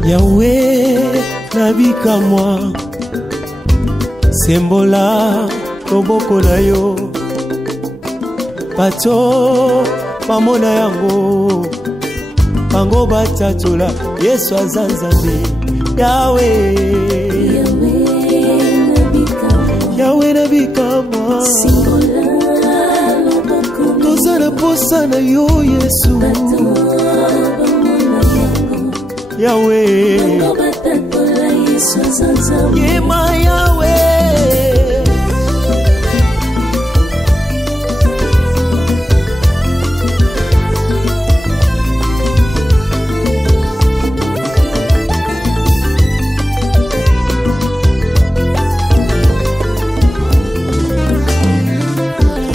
Yahweh nabika moi sembola toboko na yo bato bamona yango bango batatola Yesu azanzambe Yahweh Yahweh nabika moi tozana posa na yo Yesu Yahweh Yema Yahweh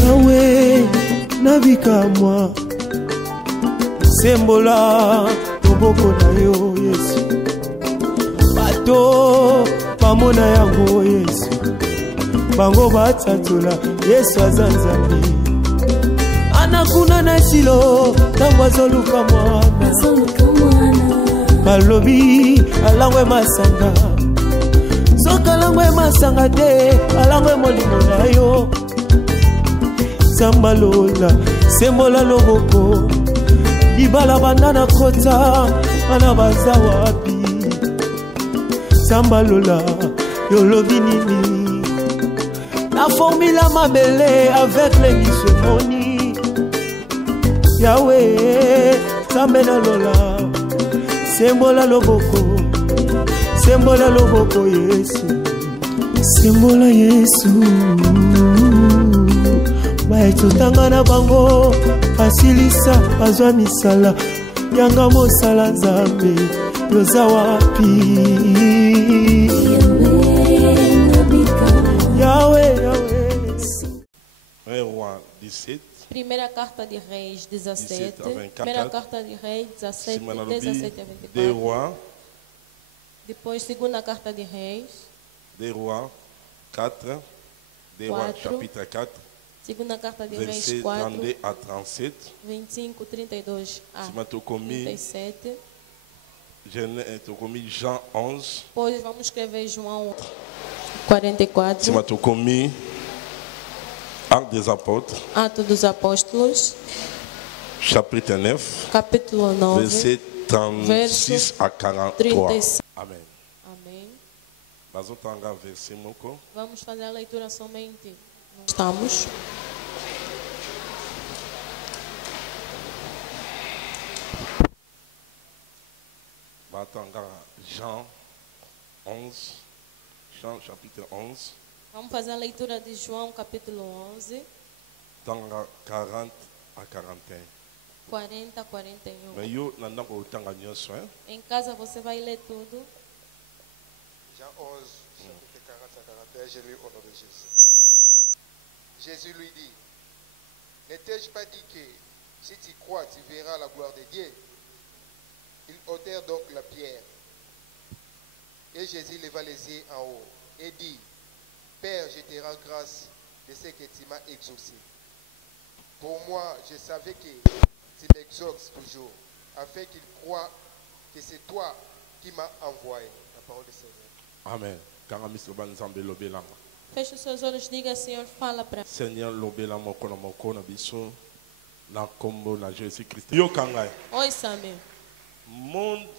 Yahweh nabika moi sembola toboko na yo Yesu bato bamona yango Yesu bango batatola Yesu azanzambe anakuna na silo tango azoluka mwana balobi alangwe masanga soka alangwe masanga te alangwe molimo na yo sambalola sembola loboko libala bandana kota bana baza wapi sambalola yolobi nini la formule mabele avec les misomoni Yahweh sambena lola sembola loboko Yesu sembola Yesu baetotanga na bango asilisa bazwa misala yanga mosala nzambe yoza wapi Yahweh Roi 17 Primeira carta de Reis 17 Primeira carta de Reis 17 a 24 Des Rois Depois segunda carta de Reis Des Rois 4 Des Rois chapitre 4 Segunda carta de Reis verset 4 32 à 37 25 32 a 37 Jean 11 Depois vamos escrever João 44 Actes des Apôtres Atos dos Apóstolos chapitre 9 capítulo 9 verset 36 à 43 36. Amen. Amém. Vamos fazer a leitura somente. Estamos. Jean 11, Jean chapitre 11. Vamos fazer a leitura de João capítulo 11. 40 à 41. 40 a 41. Mais em casa você vai ler tudo. Jean 11, chapitre 40 à 41, je lis au nom de Jésus. Jésus lui dit, ne t'ai-je pas dit que si tu crois, tu verras la gloire de Dieu? Ils ôtèrent donc la pierre. Et Jésus leva les yeux en haut et dit, Père, je te rends grâce de ce que tu m'as exaucé. Pour moi, je savais que tu m'exauces toujours, afin qu'ils croient que c'est toi qui m'as envoyé. La parole du Seigneur. Amen. Feche os seus olhos, diga, Senhor, fala para mim. Seigneur, lobela moko na biso na kombo na Jésus Christ. Yo kangai. Oi, Samir. Monde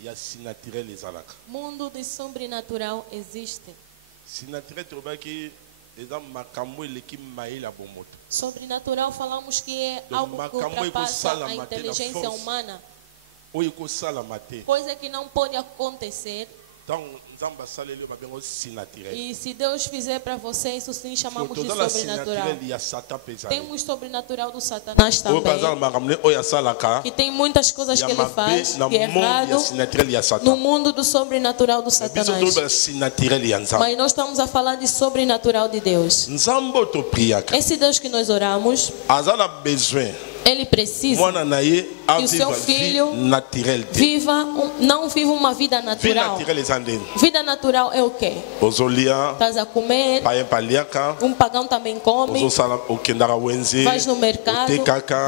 ya sinaturel ezalaka. Mundo de sobrenatural existe. Sinaturel tobaki eza makambo eleki maila bomoto. Sobrenatural falamos que é algo que ultrapassa a inteligência humana. Oyo ko sala mate. Coisa que não pode acontecer. E se Deus fizer para você, isso sim chamamos de sobrenatural. Temos sobrenatural do Satanás também, que tem muitas coisas que ele faz que é errado no mundo do sobrenatural do Satanás. Mas nós estamos a falar de sobrenatural de Deus. Esse Deus que nós oramos, ele precisa que o seu filho não viva uma vida natural. Vida natural é o quê? Estás a comer, um pagão também come, vais no mercado,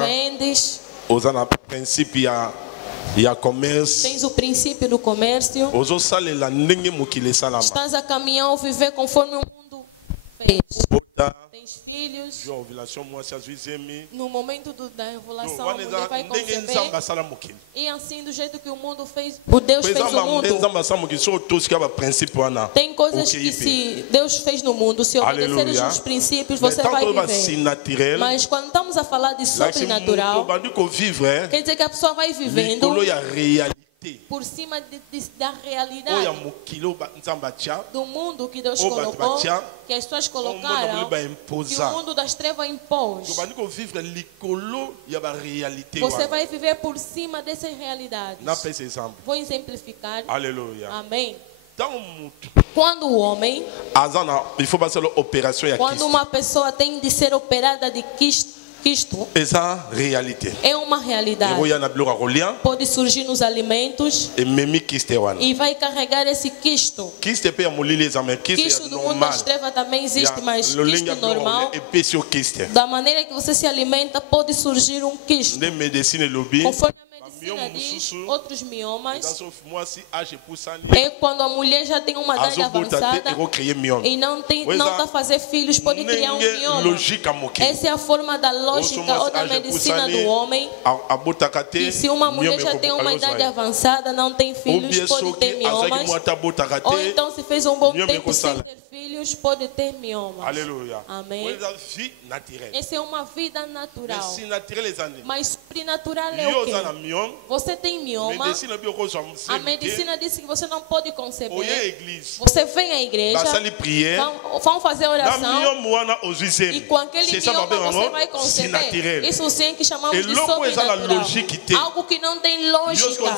vendes. Tens o princípio do comércio. Estás a caminhar ou viver conforme o mundo fez. Tens filhos. No momento da ovulação, a mulher vai conceber. E assim, do jeito que o mundo fez, o Deus fez o mundo. Tem coisas que se Deus fez no mundo, se obedeceres os princípios, você vai viver. Mas quando estamos a falar de sobrenatural, quer dizer que a pessoa vai vivendo por cima da realidade do mundo que Deus colocou, que as pessoas colocaram, que o mundo das trevas impôs. Você vai viver por cima dessas realidades. Vou exemplificar. Aleluia. Amém. Quando o homem, quando uma pessoa tem de ser operada de quisto, é uma realidade. Pode surgir nos alimentos e vai carregar esse quisto. Quisto do mundo das trevas também existe, mas quisto normal, da maneira que você se alimenta, pode surgir um quisto. Conforme a medicina diz, outros miomas é quando a mulher já tem uma idade avançada e não está a fazer filhos, pode criar um mioma. Essa é a forma da lógica ou da medicina do homem. E se uma mulher já tem uma idade avançada, não tem filhos, pode ter miomas. Ou então, se fez um bom tempo sem ter filhos, pode ter miomas. Aleluia. Amém. Essa é uma vida natural. Mas sobrenatural é o quê? Você tem mioma. A medicina disse que você não pode conceber. Você vem à igreja, vão fazer oração, e com aquele mioma você vai conceber. Isso sim que chamamos de sobrenatural. Algo que não tem lógica.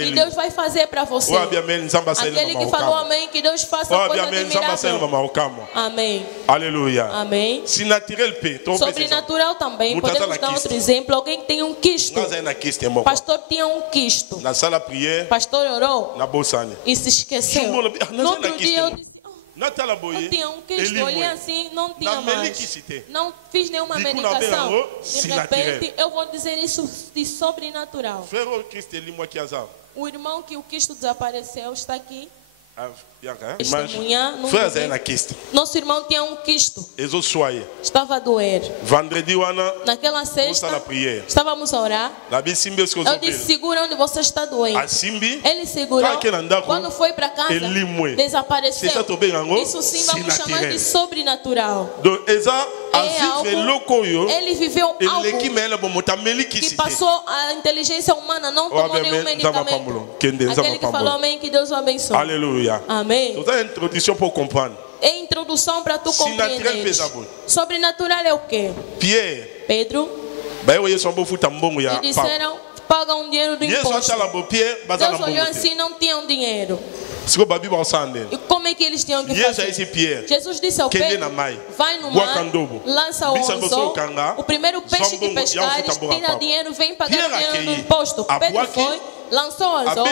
E Deus vai fazer para você. Aquele que falou amém, que Deus faça coisa admirável. Amém. Aleluia. Amém. Sobrenatural também. Podemos dar outro exemplo. Alguém que tem um quisto. Pastor tinha um quisto. Pastor orou e se esqueceu. No outro dia eu disse, eu tinha um quisto, olhei assim, não tinha mais. Não fiz nenhuma medicação. De repente, eu vou dizer isso de sobrenatural. O irmão que o quisto desapareceu está aqui. Nosso irmão tinha um quisto. Estava a doer. Naquela sexta, estávamos a orar. Eu disse, segura onde você está doente. Ele segurou. Quando foi para casa, desapareceu. Isso sim vamos chamar de sobrenatural. É algo, ele viveu algo que passou a inteligência humana, não tomou nenhum medicamento. Aquele que falou amém, que Deus o abençoe. Aleluia. Amém. É introdução para compreender. É introdução para tu compreender. Sobrenatural é o quê? Pedro. E disseram, paga um dinheiro do imposto. Deus olhou assim, não tinham dinheiro. E como é que eles tinham que fazer? Jesus disse ao Pedro, vai no mar, lança o anzol, o primeiro peixe que pescares, tira dinheiro, vem pagar dinheiro do imposto. Pedro foi, lançou o anzol,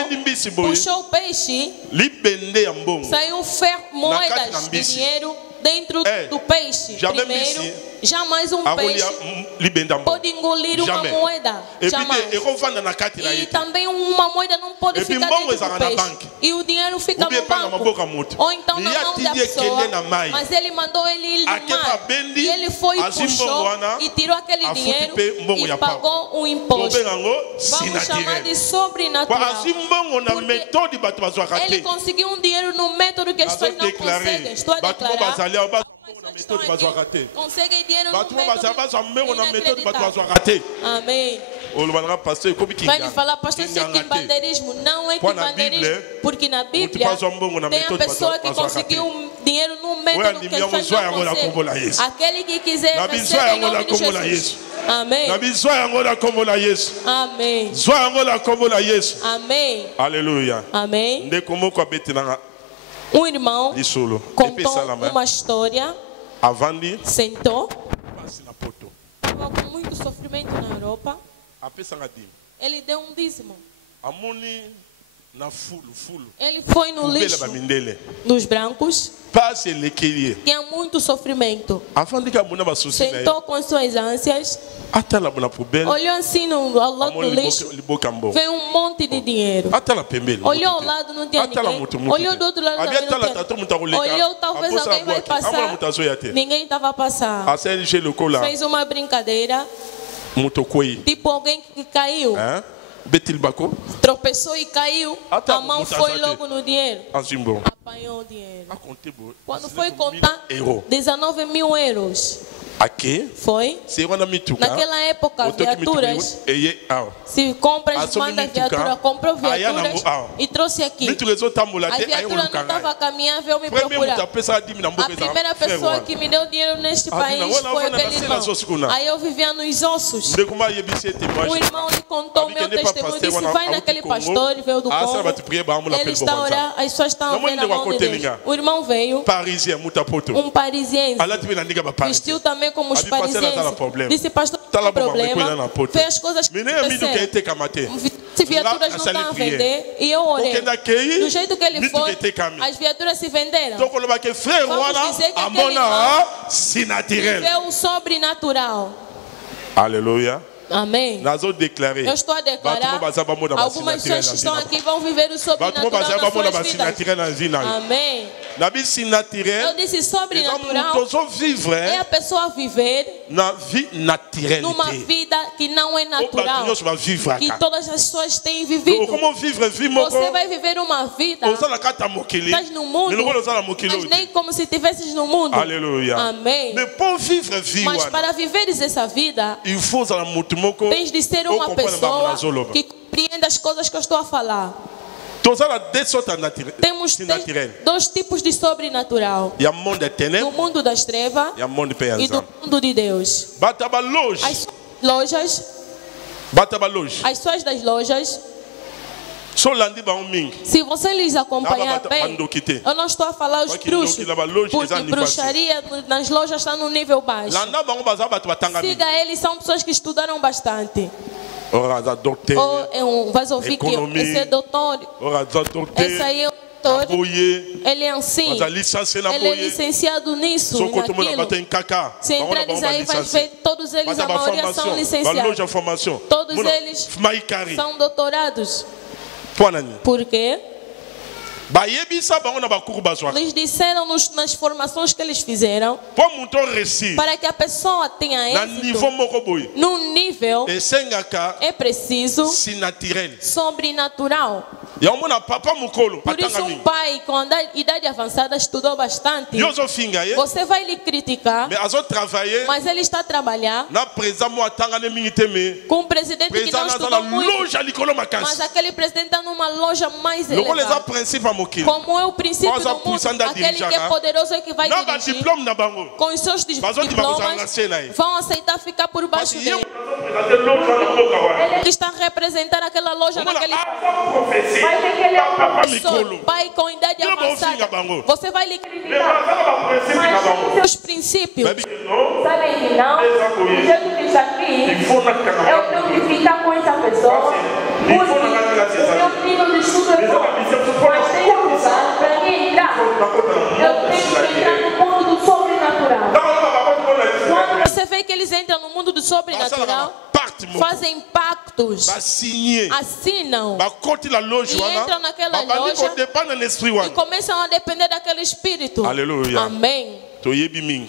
puxou o peixe, saiu moedas de dinheiro dentro do peixe. Primeiro, jamais um peixe pode engolir uma moeda. Jamais. E também uma moeda não pode ficar dentro do peixe. E o dinheiro fica no banco. Ou então na mão da pessoa. Mas ele mandou ele ir no mar. E ele foi e puxou e tirou aquele dinheiro e pagou o imposto. Vamos chamar de sobrenatural. Ele conseguiu um dinheiro no método que as pessoas não conseguem. Estou a declarar. Conseguem dinheiro no método inacreditável. Amém. Vai me falar, pastor, isso é quimbandeirismo. Não é quimbandeirismo, porque na Bíblia tem a pessoa que conseguiu dinheiro no método que as pessoas não conseguem. Aquele que quiser receber em nome de Jesus. Amém. Amém. Amém. Aleluia. Amém. Um irmão contou uma história. Sentou. Estava com muito sofrimento na Europa. Ele deu um dízimo. Ele foi no lixo dos brancos. Tinha muito sofrimento. Sentou com suas ânsias. Olhou assim ao lado do lixo. Veio um monte de dinheiro. Olhou ao lado, não tinha ninguém. Olhou do outro lado, não tinha ninguém. Olhou, talvez alguém vai passar. Ninguém estava a passar. Fez uma brincadeira. Tipo alguém que caiu. Tropeçou e caiu. A mão foi logo no dinheiro. Apanhou o dinheiro. Quando foi contar, 19 mil euros. Aqui? Foi. Naquela época, viaturas. Se compra, manda viatura, comprou viaturas e trouxe aqui. A viatura não estava a caminhar, veio me procurar. A primeira pessoa que me deu dinheiro neste país foi aquele irmão. Aí eu vivia nos ossos. O irmão lhe contou o meu testemunho, disse, vai naquele pastor, veio do Congo. Ele está a orar, as pessoas estão a ver na mão de Deus. O irmão veio, um parisiense, vestiu também como os parisienses. Disse, pastor, não tem problema. Fez as coisas que aconteceram. Se viaturas não estão a vender, e eu orei. Do jeito que ele foi, as viaturas se venderam. Vamos dizer que aquele irmão viveu o sobrenatural. Aleluia. Amém. Eu estou a declarar, algumas pessoas que estão aqui vão viver o sobrenatural nas suas vidas. Amém. Eu disse sobrenatural é a pessoa viver numa vida que não é natural, que todas as pessoas têm vivido. Você vai viver uma vida, estás no mundo, mas nem como se estivesses no mundo. Aleluia. Amém. Mas para viveres essa vida, tens de ser uma pessoa que compreende as coisas que eu estou a falar. Temos dois tipos de sobrenatural: do mundo das trevas e do mundo de Deus. As suas das lojas. Se você lhes acompanhar bem, eu não estou a falar os bruxos, porque bruxaria nas lojas está no nível baixo. Siga eles, são pessoas que estudaram bastante. Ou vais ouvir que esse é doutor, esse aí é doutor. Ele é assim, ele é licenciado nisso e naquilo. Se entrares aí, vais ver, todos eles, a maioria são licenciados. Todos eles são doutorados. Por quê? Eles disseram nas formações que eles fizeram, para que a pessoa tenha êxito num nível, é preciso sobrenatural. Por isso um pai com idade avançada estudou bastante. Você vai lhe criticar, mas ele está a trabalhar com um presidente que não estudou muito, mas aquele presidente está numa loja mais elevada. Como é o princípio do mundo, aquele que é poderoso é que vai dirigir. Com os seus diplomas, vão aceitar ficar por baixo dele. Ele está a representar aquela loja naquele... Vai ver que ele é um professor, pai com idade avançada. Você vai lhe criticar, mas seus princípios, sabem que não, do jeito que está aqui, eu tenho que ficar com essa pessoa, porque o meu nível de estudo é bom, mas tem que usar para mim entrar. Eu tenho que entrar no mundo do sobrenatural. Quando você vê que eles entram no mundo do sobrenatural, fazem pactos, assinam e entram naquela loja e começam a depender daquele espírito. Aleluia. Amém.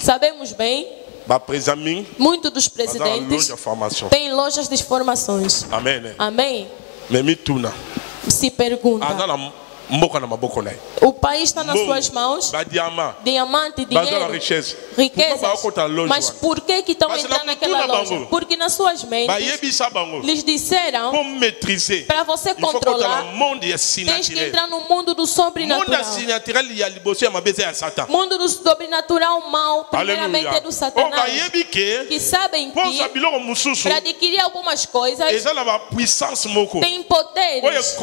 Sabemos bem, muitos dos presidentes têm lojas de formações. Amém. Amém. Se pergunta, o país está nas suas mãos, diamante, dinheiro, riquezas, mas por que estão entrando naquela loja? Porque nas suas mentes lhes disseram, para você controlar, tens que entrar no mundo do sobrenatural. Mundo do sobrenatural mal, primeiramente é do Satanás, que sabem que para adquirir algumas coisas tem poderes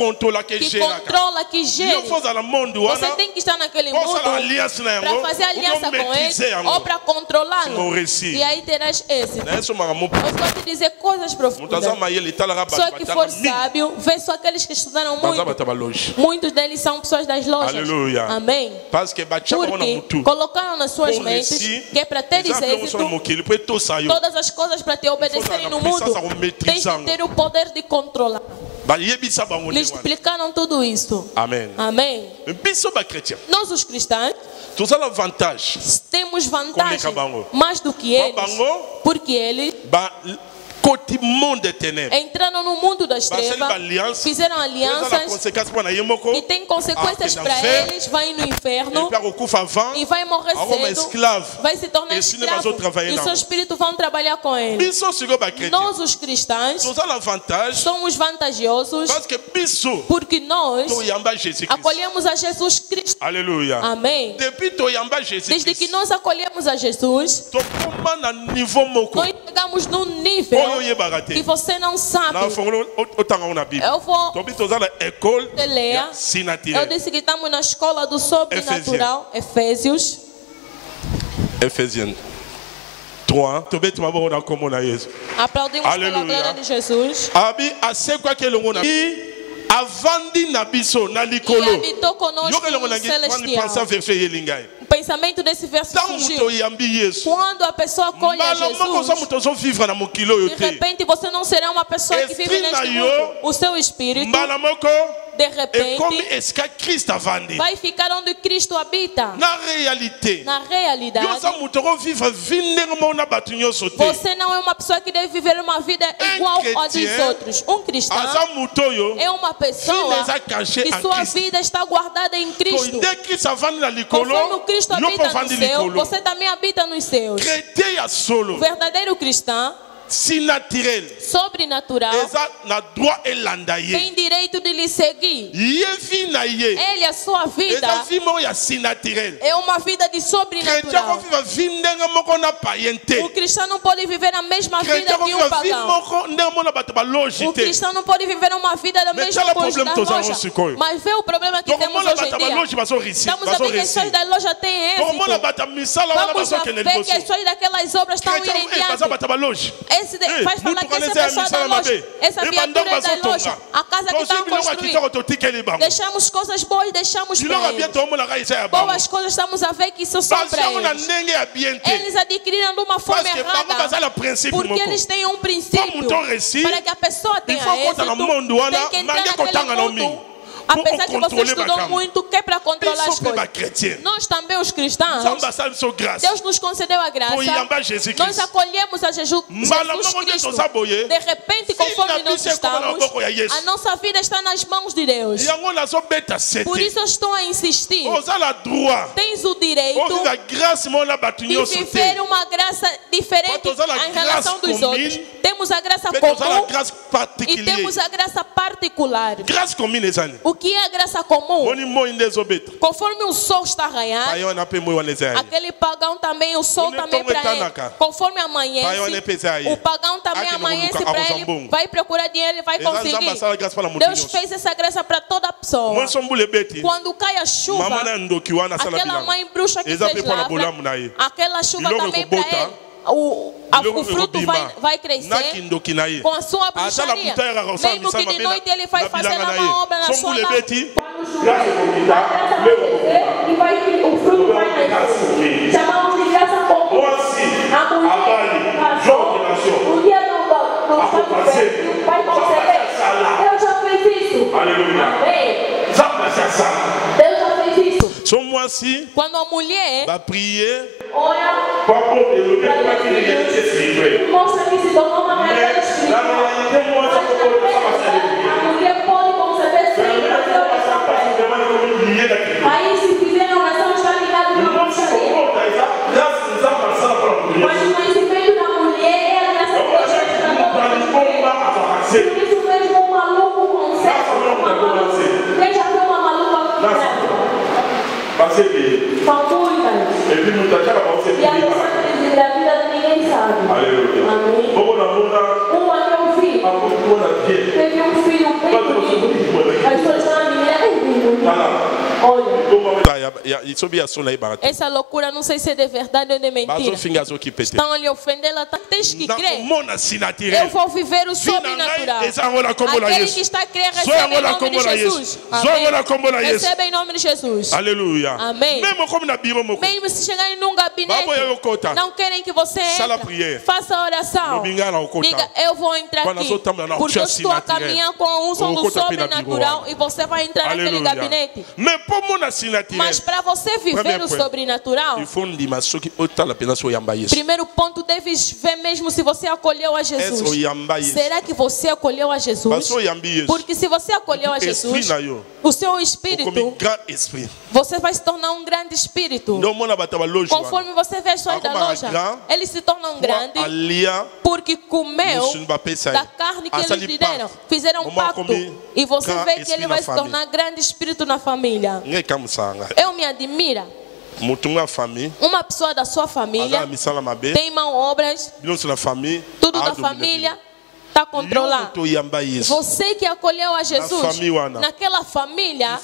que controla, que gere. Você tem que estar naquele mundo para fazer aliança com ele ou para controlá-lo. E aí terás êxito. Eu estou te dizer coisas profundas. Só que for sábio, vê só aqueles que estudaram muito. Muitos deles são pessoas das lojas. Aleluia. Amém. Porque colocaram nas suas mentes que é para teres êxito, todas as coisas para te obedecerem no mundo, tens que ter o poder de controlar. Lhe explicaram tudo isso. Amém. Amém. Nós os cristãos temos vantagem mais do que eles, porque eles entraram no mundo das trevas, fizeram alianças que têm consequências para eles, vai no inferno e vai morrer cedo, vai se tornar escravo e o seu espírito vão trabalhar com ele. Nós os cristãos somos vantajosos porque nós acolhemos a Jesus Cristo. Aleluia. Amém. Desde que nós acolhemos a Jesus, nós chegamos num nível que você não sabe. Eu vou ler. Eu disse que estamos na escola do sobrenatural, Efésios. Efésiens 3. Aplaudimos pela glória de Jesus. Avandi na biso na likolo. O pensamento desse verso surgiu quando a pessoa acolhe a Jesus. De repente você não será uma pessoa que vive neste mundo. O seu espírito, de repente, vai ficar onde Cristo habita. Na realidade, você não é uma pessoa que deve viver uma vida igual a dos outros. Um cristão é uma pessoa que sua vida está guardada em Cristo. Conforme o Cristo habita no céu, você também habita nos seus. O verdadeiro cristão sobrenatural tem direito de lhe seguir. Ele, a sua vida, é uma vida de sobrenatural. O cristão não pode viver a mesma vida que um pagão. O cristão não pode viver uma vida da mesma coisa da loja. Mas vê o problema que temos hoje em dia. Estamos a ver que as pessoas da loja têm êxito. Vamos a ver que as pessoas daquelas obras estão indo em diante. Faz falar que essa pessoa da loja, essa viatura é da loja, a casa que estão construindo. Deixamos coisas boas, deixamos para eles. Boas coisas estamos a ver que isso são para eles. Eles adquiriram de uma forma errada, porque eles têm um princípio. Para que a pessoa tenha êxito, tem que entrar naquele mundo. Apesar que você estudou muito, que é para controlar as coisas. Nós também, os cristãos, Deus nos concedeu a graça. Nós acolhemos a Jesus Cristo. De repente, conforme nós estamos, a nossa vida está nas mãos de Deus. Por isso eu estou a insistir. Tens o direito de viver uma graça diferente em relação dos outros. Temos a graça comum e temos a graça particular. O que é a graça comum? Conforme o sol está raiando, aquele pagão também, o sol também para ele. Conforme amanhece, o pagão também amanhece para ele. Vai procurar dinheiro, ele vai conseguir. Deus fez essa graça para toda pessoa. Quando cai a chuva, aquela mãe bruxa que fez lavra, aquela chuva também para ele. O fruto vai crescer com a sua bruxaria. Mesmo que de noite ele vai fazer uma obra na sua casa. Quando chover, o fruto vai nascer. Chamamos de graça comum. A mulher, o dia do sacrifício vai conceber. Deus já fez isso. Amém. Deus já fez isso. Quando a mulher ora, mostra que se tornou uma realidade espiritual. A mulher pode conceber sem fazer oração para ela. Aí, se fizer oração, está ligado com a bruxaria. Mas o conhecimento da mulher é a graça de Deus. Por isso mesmo um maluco consegue uma maluca. Veja que uma maluca e a pessoa que engravida ninguém sabe. Amém. Um é um filho. Teve um filho bem bonito. As pessoas estão a menina é lindo. Essa loucura não sei se é de verdade ou de mentira. Estão lhe ofendendo, ela tens que crer. Eu vou viver o sobrenatural. Aquele que está a crer recebe em nome de Jesus. Amém. Recebe em nome de Jesus. Aleluia. Amém. Mesmo se chegarem num gabinete, não querem que você entre, faça oração. Diga, eu vou entrar aqui, porque eu estou a caminhar com a unção do sobrenatural e você vai entrar naquele gabinete. Mas para você viver o sobrenatural, primeiro ponto, deves ver mesmo se você acolheu a Jesus. Será que você acolheu a Jesus? Porque se você acolheu a Jesus, o seu espírito, você vai se tornar um grande espírito. Conforme você vê as suas da loja, eles se tornam grandes porque comeu da carne que eles lhe deram. Fizeram um pacto. E você vê que ele vai se tornar grande espírito na família. Eu me admiro. Uma pessoa da sua família tem mão obras, tudo da família está controlado. Você que acolheu a Jesus naquela família,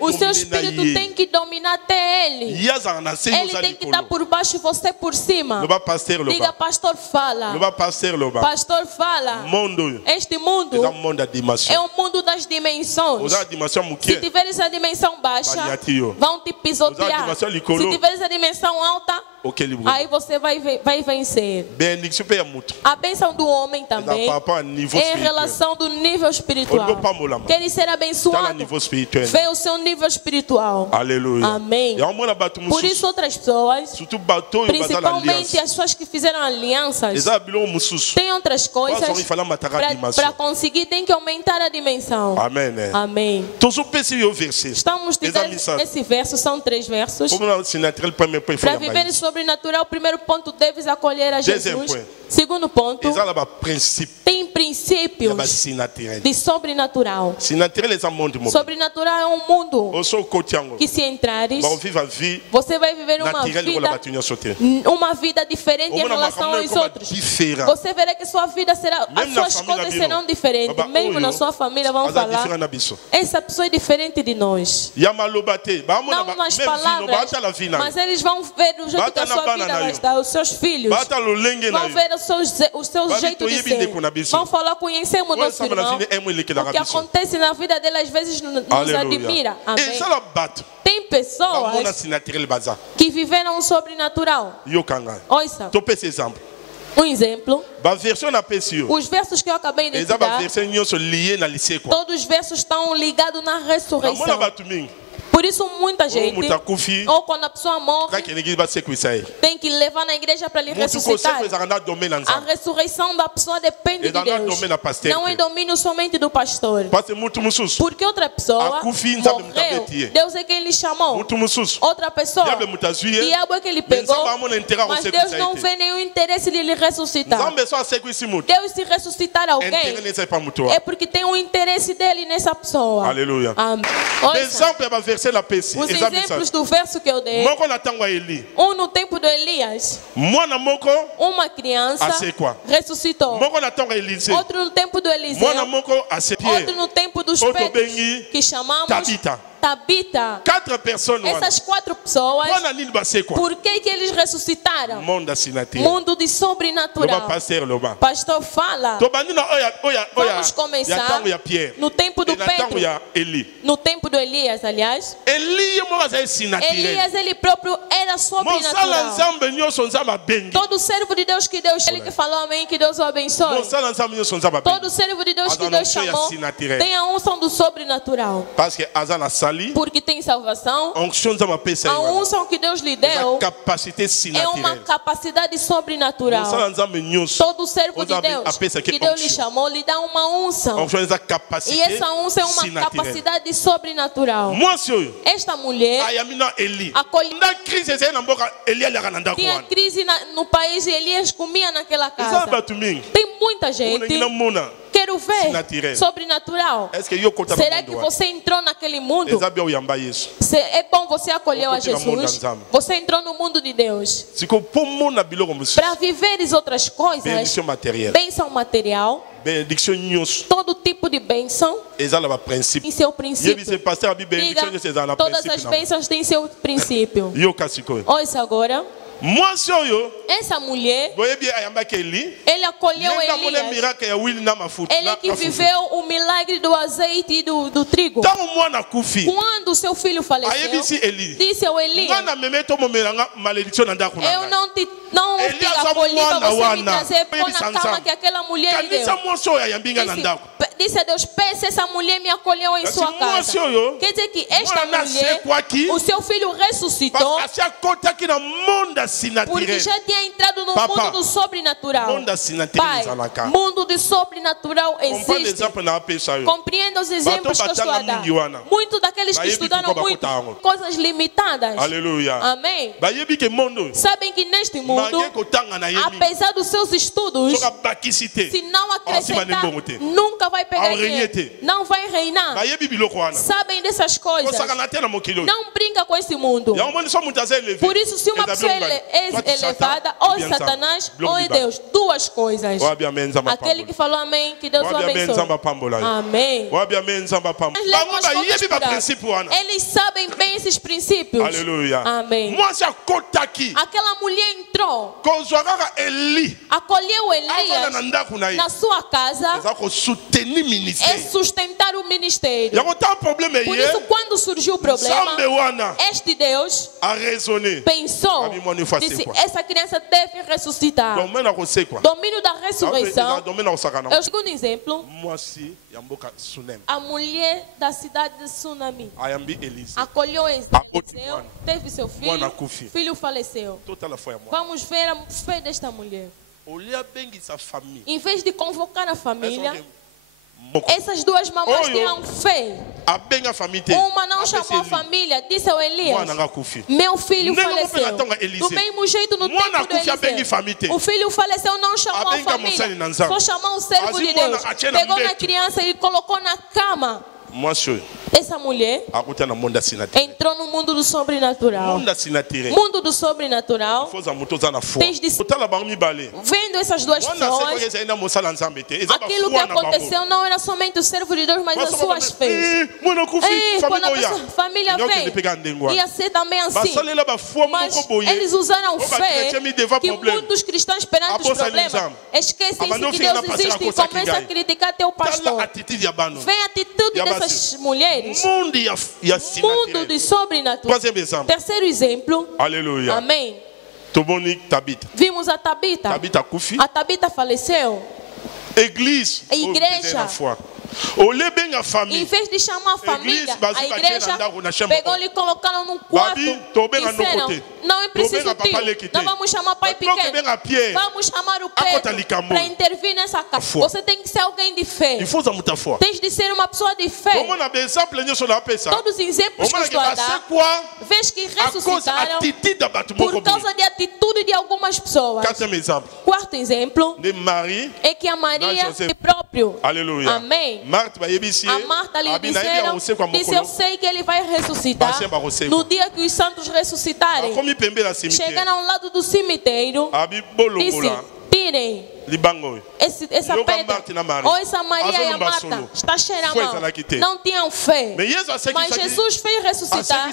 o seu espírito tem que dominar até ele. Ele tem que estar por baixo e você por cima. Diga, pastor, fala. Pastor, fala. Este mundo é um mundo das dimensões. Se tiveres a dimensão baixa, vão te pisotear. Se tiveres a dimensão alta, aí você vai vencer. A bênção do homem também é em relação do nível espiritual. Quer ser abençoado, vê o seu nível espiritual. Aleluia. Amém. Por isso outras pessoas, principalmente as pessoas que fizeram alianças, têm outras coisas para conseguir, tem que aumentar a dimensão. Amém. Amém. Estamos dizendo esse verso, são 3 versos. Para viver sobrenatural, o primeiro ponto, deves acolher a Jesus. Segundo ponto, tem princípios de sobrenatural. Sobrenatural é um mundo que, se entrares, você vai viver uma vida diferente em relação aos outros. Você verá que sua vida será, as suas coisas serão diferentes. Mesmo na sua família vão falar, essa pessoa é diferente de nós. Não nas palavras, mas eles vão ver o jeito que a sua vida vai estar. Os seus filhos vão ver o seu jeito de ser. Vão falar, conhecemos o nosso irmão. O que acontece na vida dele às vezes nos admira. Amém. Tem pessoas que viveram o sobrenatural. Ouça. Um exemplo. Os versos que eu acabei de citar, todos os versos estão ligados na ressurreição. Por isso muita gente, ou quando a pessoa morre, tem que levar na igreja para lhe ressuscitar. A ressurreição da pessoa depende de Deus. Não é domínio somente do pastor. Porque outra pessoa morreu, Deus é quem lhe chamou. Outra pessoa, o diabo é que ele pegou, mas Deus não vê nenhum interesse de lhe ressuscitar. Deus, se ressuscitar alguém, é porque tem um interesse dele nessa pessoa. Aleluia. Os exemplos do verso que eu dei. Um no tempo de Elias. Uma criança ressuscitou. Outro no tempo do Eliseu. Outro no tempo dos Pedros, que chamamos Tabita. 4 pessoas. Essas 4 pessoas, por que eles ressuscitaram? Mundo de sobrenatural. Pastor, fala. Vamos começar no tempo do Pedro. No tempo do Elias, aliás. Elias, ele próprio era sobrenatural. Todo servo de Deus que Deus, ele que falou amém, que Deus o abençoe. Todo servo de Deus que Deus chamou tem a unção do sobrenatural. Porque tem salvação. A unção que Deus lhe deu é uma capacidade sobrenatural. Todo servo de Deus que Deus lhe chamou lhe dá uma unção. E essa unção é uma capacidade sobrenatural. Esta mulher tinha crise no país e Elias comia naquela casa. Tem muita gente. Quero quero ver sobrenatural. Será que você entrou naquele mundo? É bom você acolheu a Jesus. Você entrou no mundo de Deus. Para viveres outras coisas, bênção material, todo tipo de bênção em seu princípio. Diga, todas as bênçãos têm seu princípio. Ouça agora. Essa mulher, ele acolheu Elias. Ele que viveu o milagre do azeite e do trigo. Quando seu filho faleceu, disse ao Elias: eu não te acolhi para você me trazer pão na cama que aquela mulher lhe deu. Disse a Deus: peça, essa mulher me acolheu em sua casa. Quer dizer que esta mulher, o seu filho ressuscitou, porque já tinha entrado no mundo do sobrenatural. Pai, mundo do sobrenatural existe. Compreenda os exemplos que eu estou a dar. Muitos daqueles que estudaram muito coisas limitadas. Aleluia. Amém. Sabem que neste mundo, apesar dos seus estudos, se não acrescentar, nunca vai pegar dinheiro, não vai reinar. Sabem dessas coisas. Não brinca com esse mundo. Por isso, se uma pessoa é elevada, ou é Satanás ou é Deus. Duas coisas. Aquele que falou amém, que Deus o abençoe. Amém. Eles sabem bem esses princípios. Aleluia. Amém. Aquela mulher entrou, acolheu Elias na sua casa, é sustentar o ministério. Por isso, quando surgiu o problema, este Deus pensou, disse: essa criança deve ressuscitar. Domínio da ressurreição. É o segundo exemplo. A mulher da cidade de Tsunami acolheu Eliseu, teve seu filho, filho faleceu. Vamos ver a fé desta mulher. Em vez de convocar a família, essas duas mamães tinham fé. Uma não chamou a família, disse ao Elias: meu filho faleceu. Do mesmo jeito, no tempo do Eliseu, o filho faleceu, não chamou a família, só chamou o servo de Deus. Pegou na criança e colocou na cama. Essa mulher entrou no mundo do sobrenatural. Mundo do sobrenatural. Vendo essas duas pessoas, aquilo que aconteceu não era somente o servo de Deus, mas as suas fés. Quando a família veio, ia ser também assim. Mas eles usaram fé que muitos cristãos perante os problemas esquecem-se que Deus existe e começam a criticar teu pastor. Vem a atitude dessas mulheres. Mundo de sobrenatural. Terceiro exemplo. Aleluia. Amém. Vimos a Tabita. A Tabita faleceu. A igreja, em vez de chamar a família, a igreja pegou-lhe e colocaram num quarto. Disseram: não é preciso tio, não vamos chamar pai pequeno, vamos chamar o Pedro para intervir nessa casa. Você tem que ser alguém de fé. Tens de ser uma pessoa de fé. Todos os exemplos que eu estou a dar, vês que ressuscitaram por causa de atitude de algumas pessoas. Quarto exemplo é que a Maria é próprio. Aleluia. Amém. A Marta lhe disseram, disse: eu sei que ele vai ressuscitar. No dia que os santos ressuscitarem, chegaram ao lado do cemitério, disse: tirem essa pedra, ou essa Maria e a Marta está cheia a mão. Não tinham fé, mas Jesus fez ressuscitar.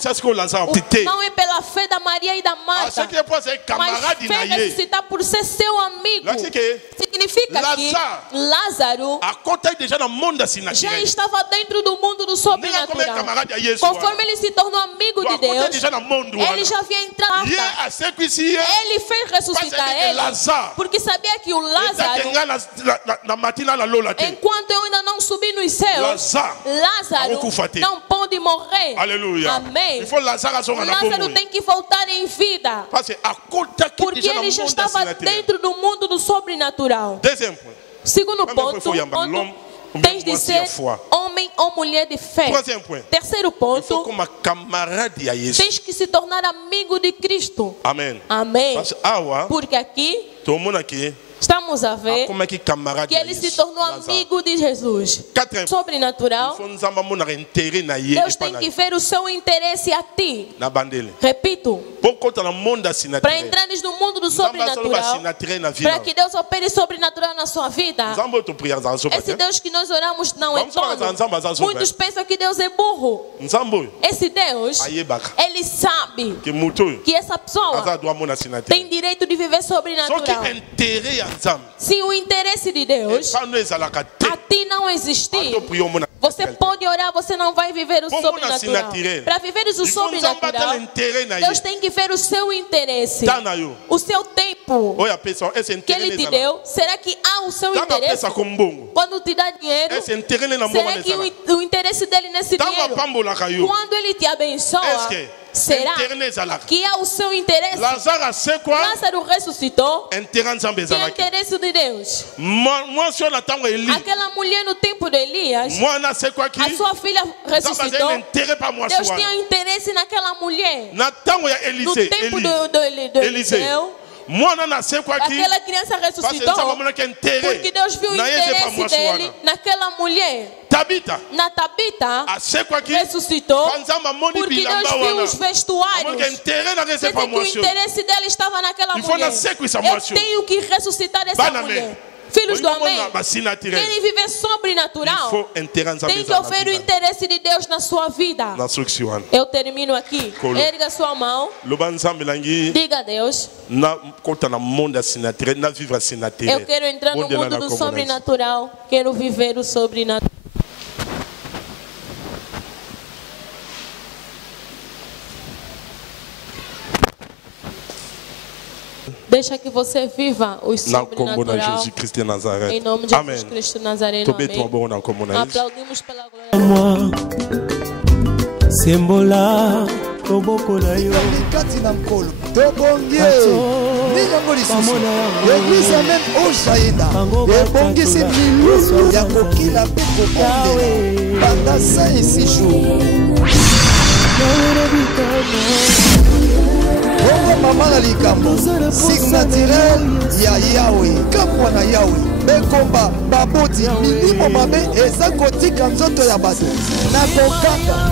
Não é pela fé da Maria e da Marta, mas fez ressuscitar por ser seu amigo. Significa que Lázaro já estava dentro do mundo do sobrenatural. Conforme ele se tornou amigo de Deus, ele já havia entrado. Ele fez ressuscitar ele, porque sabia que o Lázaro, enquanto eu ainda não subi nos céus, Lázaro não pode morrer. Aleluia. Amém. Lázaro tem que voltar em vida, porque ele já estava dentro do mundo do sobrenatural. Segundo ponto, tens de ser homem ou mulher de fé. Terceiro ponto, tens que se tornar amigo de Cristo. Amém. Amém. Porque aqui Estamos a ver que ele se tornou amigo de Jesus. Sobrenatural. Deus tem que ver o seu interesse a ti. Repito. Para entrares no mundo do sobrenatural, para que Deus opere sobrenatural na sua vida. Esse Deus que nós oramos não é dono. Muitos pensam que Deus é burro. Esse Deus, ele sabe que essa pessoa tem direito de viver sobrenatural. Se o interesse de Deus a ti não existir, você pode orar, você não vai viver o sobrenatural. Para viveres o sobrenatural, Deus tem que ver o seu interesse, o seu tempo que Ele te deu. Será que há o seu interesse? Quando te dá dinheiro, será que o interesse dele nesse dinheiro? Quando Ele te abençoa, será que há o seu interesse? Lázaro ressuscitou. Que é o interesse de Deus. Aquela mulher no tempo de Elias, a sua filha ressuscitou. Deus tinha interesse naquela mulher. No tempo de Eliseu, aquela criança ressuscitou porque Deus viu o interesse dele naquela mulher. Na Tabita ressuscitou porque Deus viu os vestuários. Quer dizer que o interesse dele estava naquela mulher. Eu tenho que ressuscitar essa mulher. Filhos do amém, querem viver sobrenatural, tem que ouvir o interesse de Deus na sua vida. Eu termino aqui. Erga sua mão. Diga a Deus: eu quero entrar no mundo do sobrenatural. Quero viver o sobrenatural. Deixa que você viva o sobrenatural. Em nome de Jesus Cristo Nazareno. Amém. Aplaudimos pela glória. Sembola toboko na yo. Tobongie. Ningo lisusu. L'église même osaina. Ebongisi milusu ya kokila pe kokondela. Pendant 5 et 6 jours. Bongo mama na likambo signe naturel ya Yahweh kamwa na Yahweh bekomba baboti milimo mabe eza kotika nzoto ya bato na kokanga.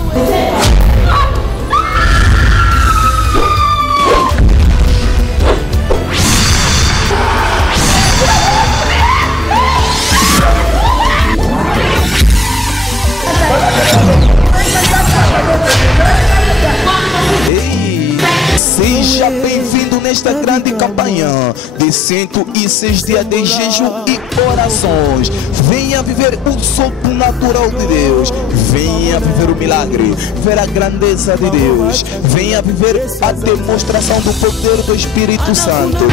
Seja bem-vindo nesta grande campanha de 106 dias de jejum e orações. Venha viver o sobrenatural de Deus. Venha viver o milagre, ver a grandeza de Deus. Venha viver a demonstração do poder do Espírito Santo.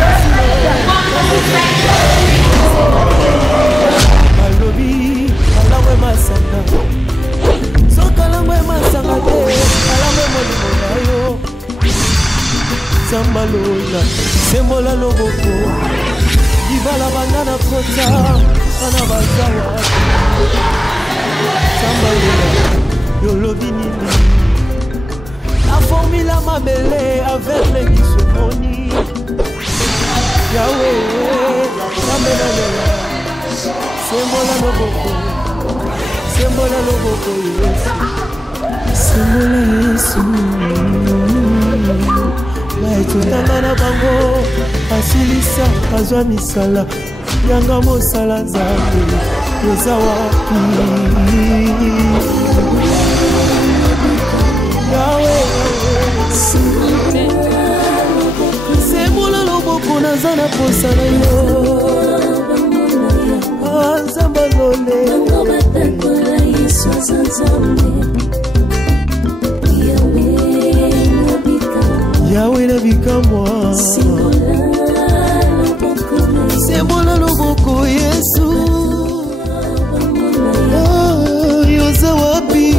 Sambalola, sembola loboko, divala banana kota, ana bazawa. Sambalola, yolobini. La formule m'a mêlé avec les disomonies. Yahweh, sambalola, sembola loboko, sembola loboko, sembola Yesu. Maetutanga na bango asilisa azwa misala yanga mosala nzambe eza wapi Yawe sembola loboko naza na posa na yo nzambe lole Yahweh na bikamwa sembola loboko Yesu yoza wapi